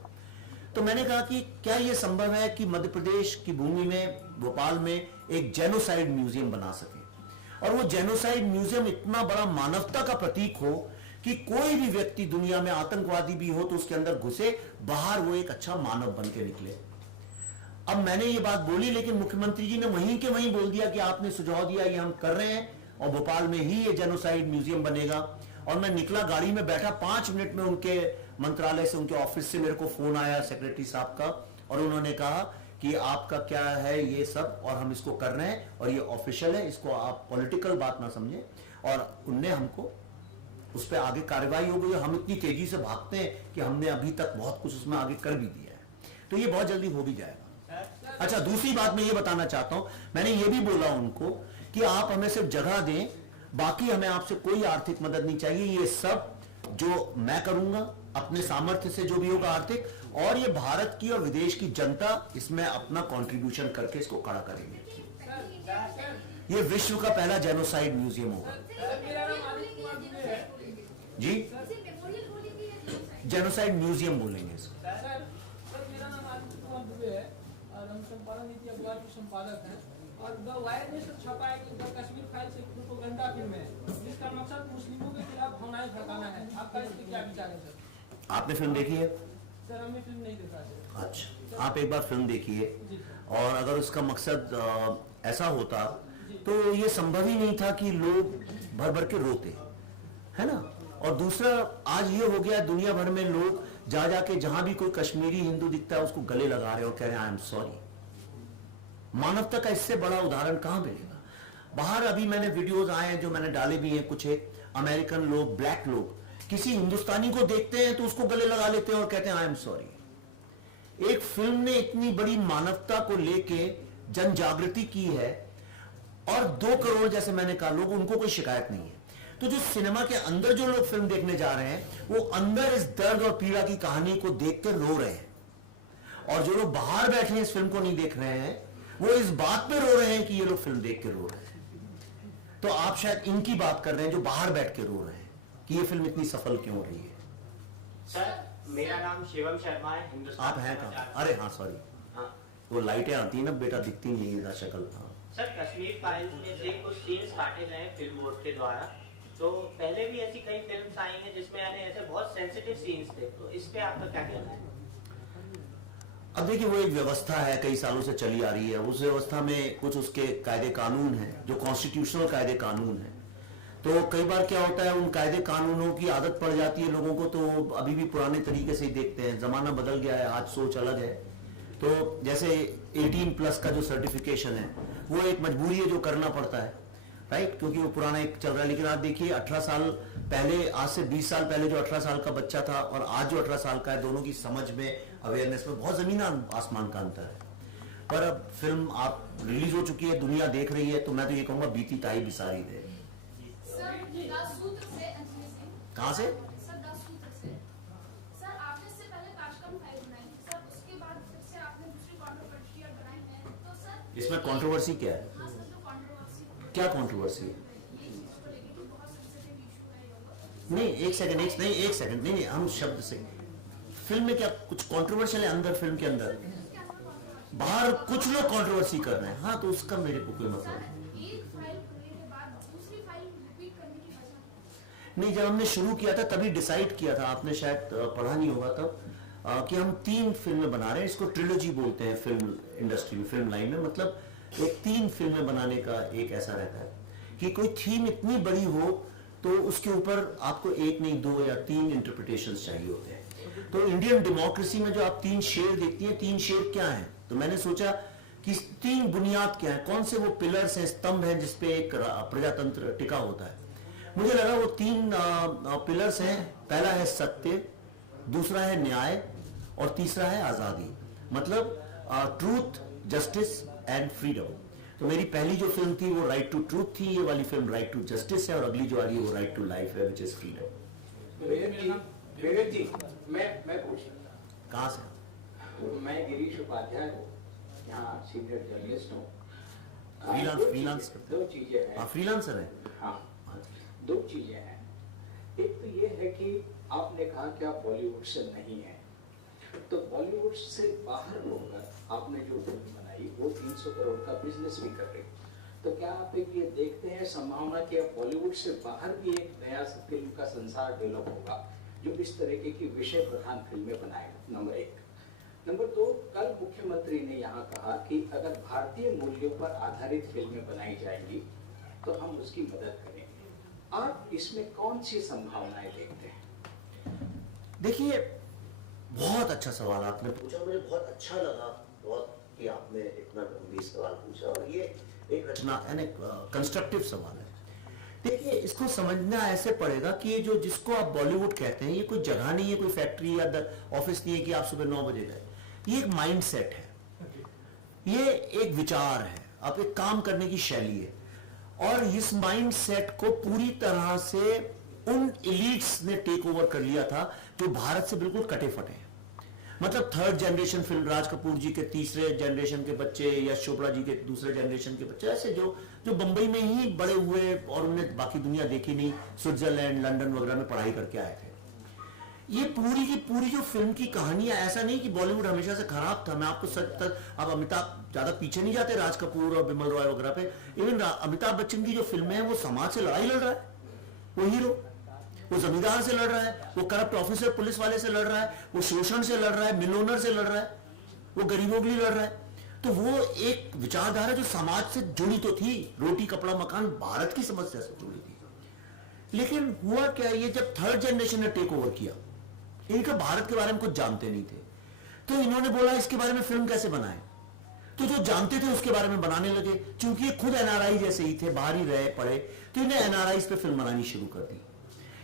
तो मैंने कहा कि क्या यह संभव है कि मध्य प्रदेश की भूमि में, भोपाल में एक जेनोसाइड म्यूजियम बना सके, और वो जेनोसाइड म्यूजियम इतना बड़ा मानवता का प्रतीक हो कि कोई भी व्यक्ति दुनिया में आतंकवादी भी हो तो उसके अंदर घुसे, बाहर वो एक अच्छा मानव बन के निकले। अब मैंने ये बात बोली, लेकिन मुख्यमंत्री जी ने वहीं के वहीं बोल दिया कि आपने सुझाव दिया, ये हम कर रहे हैं, और भोपाल में ही ये जेनोसाइड म्यूजियम बनेगा। और मैं निकला, गाड़ी में बैठा, 5 मिनट में उनके मंत्रालय से, उनके ऑफिस से मेरे को फोन आया सेक्रेटरी साहब का, और उन्होंने कहा कि आपका क्या है ये सब, और हम इसको कर रहे हैं और ये ऑफिशियल है, इसको आप पॉलिटिकल बात ना समझें। और उनने हमको उस पर आगे कार्रवाई हो गई। हम इतनी तेजी से भागते हैं कि हमने अभी तक बहुत कुछ उसमें आगे कर भी दिया है, तो ये बहुत जल्दी हो भी जाएगा। अच्छा, दूसरी बात मैं ये बताना चाहता हूं, मैंने ये भी बोला उनको कि आप हमें सिर्फ जगह दें, बाकी हमें आपसे कोई आर्थिक मदद नहीं चाहिए। ये सब जो मैं करूंगा अपने सामर्थ्य से, जो भी होगा आर्थिक, और ये भारत की और विदेश की जनता इसमें अपना कंट्रीब्यूशन करके इसको खड़ा करेंगे। ये विश्व का पहला जेनोसाइड म्यूजियम होगा जी, जेनोसाइड म्यूजियम बोलेंगे इसको। मेरा नाम आदित्य कुमार दुबे है और हम संपादन नीति अखबार के संपादक हैं। और द वायर ने छपा है कि द कश्मीर फाइल्स एक प्रोपेगेंडा फिल्म है जिसका मकसद मुस्लिमों के खिलाफ भावनाएं भड़काना है। आपका इस पर क्या विचार है सर? आपने फिल्म देखी है? सर हमने फिल्म नहीं देखा सर। अच्छा, आप एक बार फिल्म देखिए, और अगर उसका मकसद ऐसा होता तो ये संभव ही नहीं था कि लोग भर भर के रोते, है ना। और दूसरा, आज ये हो गया दुनिया भर में लोग जा जाके जहां भी कोई कश्मीरी हिंदू दिखता है उसको गले लगा रहे और कह रहे हैं आई एम सॉरी। मानवता का इससे बड़ा उदाहरण कहां मिलेगा? बाहर अभी मैंने वीडियोस आए हैं जो मैंने डाले भी हैं, कुछ एक अमेरिकन लोग, ब्लैक लोग किसी हिंदुस्तानी को देखते हैं तो उसको गले लगा लेते हैं और कहते हैं आई एम सॉरी। एक फिल्म ने इतनी बड़ी मानवता को लेके जन जागृति की है, और 2 करोड़ जैसे मैंने कहा लोग, उनको कोई शिकायत नहीं है। तो जो सिनेमा के अंदर जो लोग फिल्म देखने जा रहे हैं वो अंदर इस दर्द और पीड़ा की कहानी को देख कर रो रहे हैं, और जो लोग बाहर बैठे इस फिल्म को नहीं देख रहे हैं वो इस बात पे रो रहे हैं कि ये लोग फिल्म देख के रो रहे हैं। तो आप शायद इनकी बात कर रहे हैं जो बाहर बैठ के रो रहे हैं कि ये फिल्म इतनी सफल क्यों हो रही है। सर मेरा नाम शिवम शर्मा है, हिंदुस्तान। आप हैं कहाँ? अरे हाँ सॉरी, हाँ वो लाइटें आती है ना बेटा, दिखती नहीं है शक्ल। हाँ सर, कश्मीर फाइल्स में से कुछ सीन्स काटे गए फिल्म बोर्ड के द्वारा, तो पहले भी ऐसी कई फिल्म्स आई हैं जिसमें यानी ऐसे बहुत सेंसिटिव सीन्स थे, तो इस पे आपका क्या कहना है? अब देखिए, वो एक व्यवस्था है, कई सालों से चली आ रही है। उस व्यवस्था में कुछ उसके कायदे कानून हैं जो कॉन्स्टिट्यूशनल कायदे कानून हैं। तो कई बार क्या होता है, उन कायदे कानूनों की आदत पड़ जाती है लोगों को, तो अभी भी पुराने तरीके से ही देखते हैं। जमाना बदल गया है, आज सोच अलग है। तो जैसे 18+ का जो सर्टिफिकेशन है वो एक मजबूरी है जो करना पड़ता है, राइट, क्योंकि वो पुराना एक चल रहा है। लेकिन आप देखिए 18 साल पहले, आज से 20 साल पहले जो 18 साल का बच्चा था और आज जो 18 साल का है, दोनों की समझ में, अवेयरनेस में बहुत जमीन आसमान का अंतर है। पर अब फिल्म आप रिलीज हो चुकी है, दुनिया देख रही है, तो मैं तो ये कहूंगा बीती ताई बिसारी दे। कहाँ से? इसमें कंट्रोवर्सी क्या है? क्या कंट्रोवर्सी है? नहीं एक सेकंड, नहीं हम शब्द से, फिल्म में क्या कुछ कंट्रोवर्शियल है अंदर? फिल्म के अंदर बाहर कुछ लोग कंट्रोवर्सी कर रहे हैं, हाँ, तो उसका मेरे को कोई मतलब नहीं। जब हमने शुरू किया था तभी डिसाइड किया था, आपने शायद पढ़ा नहीं होगा तब, कि हम 3 फिल्में बना रहे हैं। इसको ट्रिलोजी बोलते हैं फिल्म इंडस्ट्री में, फिल्म लाइन में। मतलब एक 3 फिल्में बनाने का एक ऐसा रहता है कि कोई थीम इतनी बड़ी हो तो उसके ऊपर आपको 1 नहीं 2 या 3 इंटरप्रिटेशंस चाहिए होते हैं। तो इंडियन डेमोक्रेसी में जो आप 3 शेर देखती हैं, 3 शेर क्या हैं? तो मैंने सोचा कि 3 बुनियाद क्या है, कौन से वो पिलर्स हैं, स्तंभ हैं जिसपे एक प्रजातंत्र टिका होता है। मुझे लगा वो 3 पिलर्स हैं। पहला है सत्य, दूसरा है न्याय, और तीसरा है आजादी। मतलब ट्रूथ, जस्टिस एंड फ्रीडम। तो मेरी पहली जो फिल्म थी वो राइट टू ट्रूथ थी, ये वाली फिल्म राइट टू जस्टिस है, और अगली जो आ रही है वो राइट टू लाइफ है, विच इज फ्रीडम। विवेक जी, मैं पूछ, कहाँ से? मैं गिरीश उपाध्याय हूँ, यहाँ सीनियर जर्नलिस्ट हूँ। फ्रीलांस करते हैं। 2 चीजें हैं। हाँ, फ्रीलांसर है। हाँ, 2 चीजें हैं। एक तो ये है कि आपने कहा कि आप बॉलीवुड से नहीं हैं, तो बॉलीवुड से बाहर होकर आपने जो फिल्म बनाई वो 300 करोड़ का बिजनेस भी कर रही, तो क्या आप एक ये देखते हैं संभावना कि अब बॉलीवुड से बाहर भी एक नया फिल्म का संसार डेवलप होगा जो इस तरीके की विषय प्रधान फिल्में बनाएगा? नंबर 1। नंबर 2, कल मुख्यमंत्री ने यहाँ कहा कि अगर भारतीय मूल्यों पर आधारित फिल्में बनाई जाएंगी तो हम उसकी मदद करेंगे। आप इसमें कौन सी संभावनाएं देखते हैं? देखिए, बहुत अच्छा सवाल आपने पूछा, मुझे बहुत अच्छा लगा बहुत कि आपने इतना गंभीर सवाल पूछा, और ये एक रचना यानी कंस्ट्रक्टिव सवाल है। देखिए, इसको समझना ऐसे पड़ेगा कि ये जो जिसको आप बॉलीवुड कहते हैं, ये कोई जगह नहीं है, कोई फैक्ट्री या ऑफिस नहीं है कि आप सुबह 9 बजे गए। ये एक माइंड सेट है, ये एक विचार है, आप एक काम करने की शैली है, और इस माइंड सेट को पूरी तरह से उन एलिट्स ने टेक ओवर कर लिया था जो भारत से बिल्कुल कटे फटे हैं। मतलब third generation film, Raj Kapoor जी के तीसरे जनरेशन के बच्चे, यश चोपड़ा जी के दूसरे जनरेशन के बच्चे, ऐसे जो बंबई में ही बड़े हुए और उन्हें बाकी दुनिया देखी नहीं, स्विट्जरलैंड लंदन वगैरह में पढ़ाई करके आए थे। ये पूरी की पूरी जो फिल्म की कहानी है, ऐसा नहीं कि बॉलीवुड हमेशा से खराब था। मैं आपको सच तक, अब अमिताभ ज्यादा पीछे नहीं जाते राज कपूर और बिमल रॉय वगैरह पे। इवन अमिताभ बच्चन की जो फिल्में हैं वो समाज से लड़ाई लड़ रहा है, वो हीरो, वो जमींदार से लड़ रहा है, वो करप्ट ऑफिसर पुलिस वाले से लड़ रहा है, वो शोषण से लड़ रहा है, मिलोनर से लड़ रहा है, वो गरीबों के लिए लड़ रहा है। तो वो एक विचारधारा जो समाज से जुड़ी तो थी, रोटी कपड़ा मकान भारत की समस्या से जुड़ी थी। लेकिन हुआ क्या, ये जब थर्ड जनरेशन ने टेक ओवर किया, इनका भारत के बारे में कुछ जानते नहीं थे, तो इन्होंने बोला इसके बारे में फिल्म कैसे बनाए। तो जो जानते थे उसके बारे में बनाने लगे। चूंकि ये खुद एनआरआई जैसे ही थे, बाहर ही रहे पढ़े, तो इन्हें एनआरआई पे फिल्म बनानी शुरू कर दी।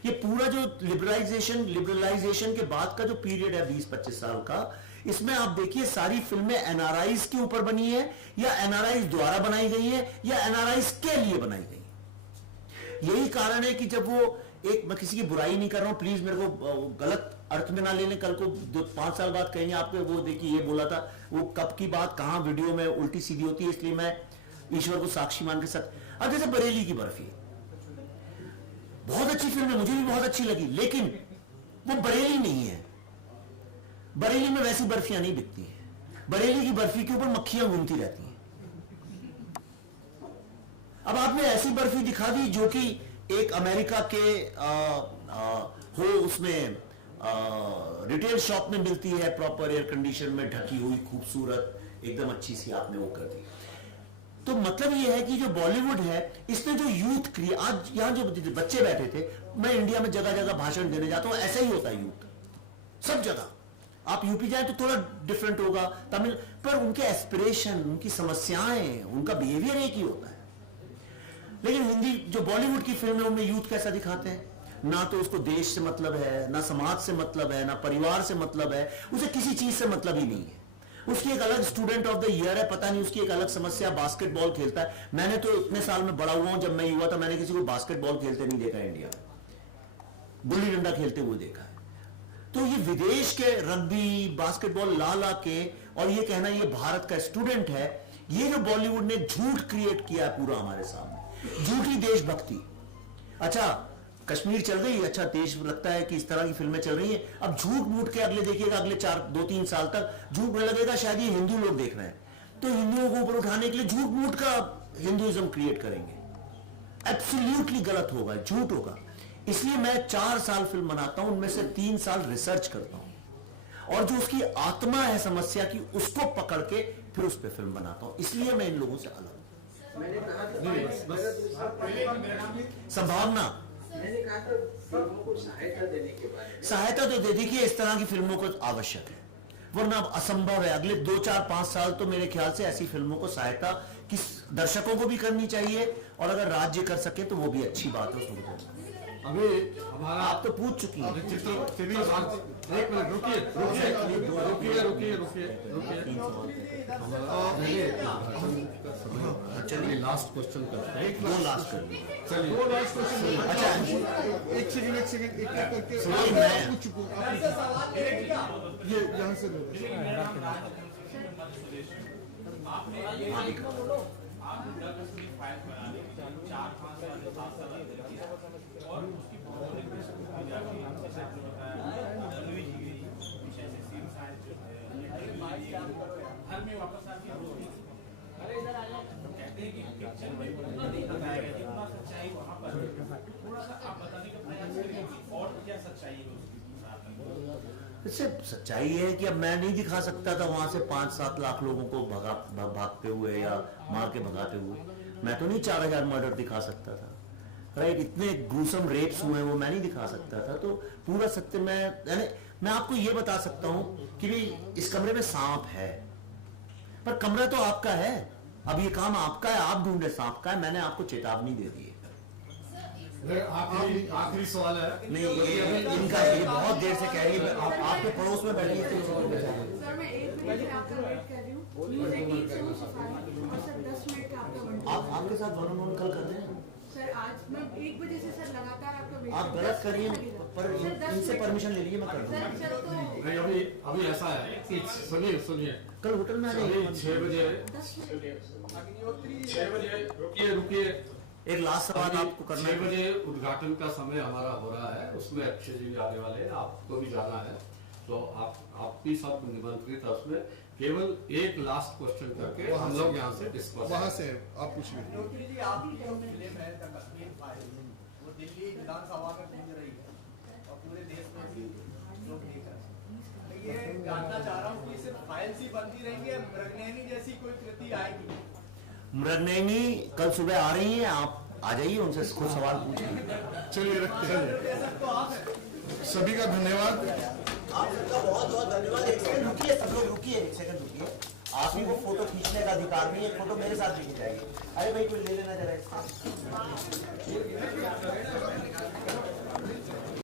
ये पूरा जो लिबरलाइजेशन के बाद का जो पीरियड है 20-25 साल का, इसमें आप देखिए सारी फिल्में एनआरआईज के ऊपर बनी है, या एनआरआईज द्वारा बनाई गई है, या एनआरआईज के लिए बनाई गई। यही कारण है कि जब वो एक, मैं किसी की बुराई नहीं कर रहा हूं, प्लीज मेरे को गलत अर्थ में ना ले लें। कल को 5 साल बाद कहेंगे आपको वो देखिए ये बोला था, वो कब की बात कहां वीडियो में उल्टी सीधी होती है, इसलिए मैं ईश्वर को साक्षी मान के साथ। अब जैसे बरेली की बर्फी, बहुत अच्छी फिल्म है, मुझे भी बहुत अच्छी लगी, लेकिन वो बरेली नहीं है। बरेली में वैसी बर्फियां नहीं बिकती हैं। बरेली की बर्फी के ऊपर मक्खियां घूमती रहती हैं। अब आपने ऐसी बर्फी दिखा दी जो कि एक अमेरिका के हो, उसमें रिटेल शॉप में मिलती है, प्रॉपर एयर कंडीशन में ढकी हुई, खूबसूरत एकदम अच्छी सी, आपने वो कर दी। तो मतलब ये है कि जो बॉलीवुड है, इसने जो यूथ क्रिएट, आज यहां जो बच्चे बैठे थे, मैं इंडिया में जगह जगह भाषण देने जाता हूं, ऐसा ही होता है यूथ सब जगह। आप यूपी जाए तो थोड़ा डिफरेंट होगा, तमिल, पर उनके एस्पिरेशन, उनकी समस्याएं, उनका बिहेवियर एक ही होता है। लेकिन हिंदी जो बॉलीवुड की फिल्में, उनमें यूथ कैसा दिखाते हैं, ना तो उसको देश से मतलब है, ना समाज से मतलब है, ना परिवार से मतलब है, उसे किसी चीज से मतलब ही नहीं है। उसकी एक अलग स्टूडेंट ऑफ द ईयर है, पता नहीं उसकी एक अलग समस्या, बास्केटबॉल खेलता है। मैंने तो इतने साल में बड़ा हुआ हूं, जब मैं युवा था मैंने किसी को बास्केटबॉल खेलते नहीं देखा इंडिया में, गुल्ली डंडा खेलते हुए देखा है। तो ये विदेश के रग्बी बास्केटबॉल ला ला के, और ये कहना ये भारत का स्टूडेंट है, ये जो बॉलीवुड ने झूठ क्रिएट किया है पूरा हमारे सामने, झूठी देशभक्ति। अच्छा कश्मीर चल गई, अच्छा देश लगता है कि इस तरह की फिल्में चल रही हैं। अब झूठ मूठ के अगले देखिएगा, अगले 2-3 साल तक झूठ में लगेगा शायद ये हिंदू लोग देख रहे हैं, तो हिंदुओं को ऊपर उठाने के लिए झूठ मूठ का हिंदुइज्म क्रिएट करेंगे। एब्सोल्युटली गलत होगा, झूठ होगा। इसलिए मैं 4 साल फिल्म बनाता हूं, उनमें से 3 साल रिसर्च करता हूं, और जो उसकी आत्मा है समस्या की, उसको पकड़ के फिर उस पर फिल्म बनाता हूं। इसलिए मैं इन लोगों से अलग हूं। संभावना, मैंने कहा था फिल्मों को सहायता देने के बारे में। सहायता तो दे देखिए, इस तरह की फिल्मों को आवश्यक है, वरना असंभव है। अगले 2-4-5 साल तो मेरे ख्याल से ऐसी फिल्मों को सहायता किस दर्शकों को भी करनी चाहिए, और अगर राज्य कर सके तो वो भी अच्छी बात है। उसको अभी हमारा, आप तो पूछ चुकी हैं। एक मिनट रुकिए। चलिए लास्ट क्वेश्चन करते हैं। 2 लास्ट कर ली। चलिए 2 लास्ट क्वेश्चन। अच्छा एक सेकंड एक करके ये यहाँ से घर में वापस आके अरे इधर आ जाओ, कहते हैं कि पिक्चर में उतना नहीं बताएगा जितना सच्चाई वहाँ पर। थोड़ा सा आप बताने का प्रयास करिए कि और क्या सच्चाई है उसकी। इससे सच्चाई है कि अब मैं नहीं दिखा सकता था वहां से 5-7 लाख लोगों को भागते हुए या मार के भगाते हुए। मैं तो नहीं 4000 मर्डर दिखा सकता था, राइट? इतने ग्रूसम रेप्स हुए वो मैं नहीं दिखा सकता था। तो पूरा सत्य मैं, यानी मैं आपको ये बता सकता हूं कि भाई इस कमरे में सांप है, पर कमरा तो आपका है, अब ये काम आपका है, आप ढूंढे सांप का है, मैंने आपको चेतावनी दे दी है। आखिरी सवाल है। नहीं, ये इनका ये बहुत देर से कह रही है, आपके पड़ोस में बैठी है। सर मैं 1 मिनट से आपका वेट कर रही हूँ। मुझे 1 से सफारी और सर 10 मिनट का आपका वन। आप आपके साथ वन ऑन वन कल कर रहे हैं सर आज मैं 1 बजे से सर लगातार आपका वेट। आप गलत करिए, पर इनसे परमिशन ले लीजिए, मैं कर दूंगा। नहीं, अभी ऐसा है कि सुनिए कल होटल में आ जाइए 6 बजे। 6 बजे रुकिए, एक लास्ट सवाल आपको करना है। 6 बजे उद्घाटन का समय हमारा हो रहा है, उसमें अक्षय जी आने वाले हैं, आपको भी जाना है, तो आप भी सब निमंत्रित है उसमें। केवल एक लास्ट क्वेश्चन करके हम लोग यहाँ से डिस्कस वहाँ से आप पूछिए। ज्योति जी, आपकी जो फिल्म है द कश्मीर फाइल, वो दिल्ली विधानसभा में गूंज रही है और पूरे देश में भी लोग देख रहे हैं। मैं ये जानना चाह रहा हूँ कि सिर्फ फाइल्स ही बनती रहेंगी या मृगनयनी जैसी कोई कृति आएगी? मृगनयनी कल सुबह आ रही है, आप आ जाइए, उनसे खुद सवाल पूछिए। चलिए रखते हैं। सभी का धन्यवाद। आप सबका बहुत बहुत धन्यवाद। एक सेकंड रुकिए, सब लोग रुकिए, एक सेकंड रुकिए। आप ही को फोटो खींचने का अधिकार नहीं है, फोटो मेरे साथ भी खिंचाएगी। अरे भाई कोई ले लेना जरा इसका।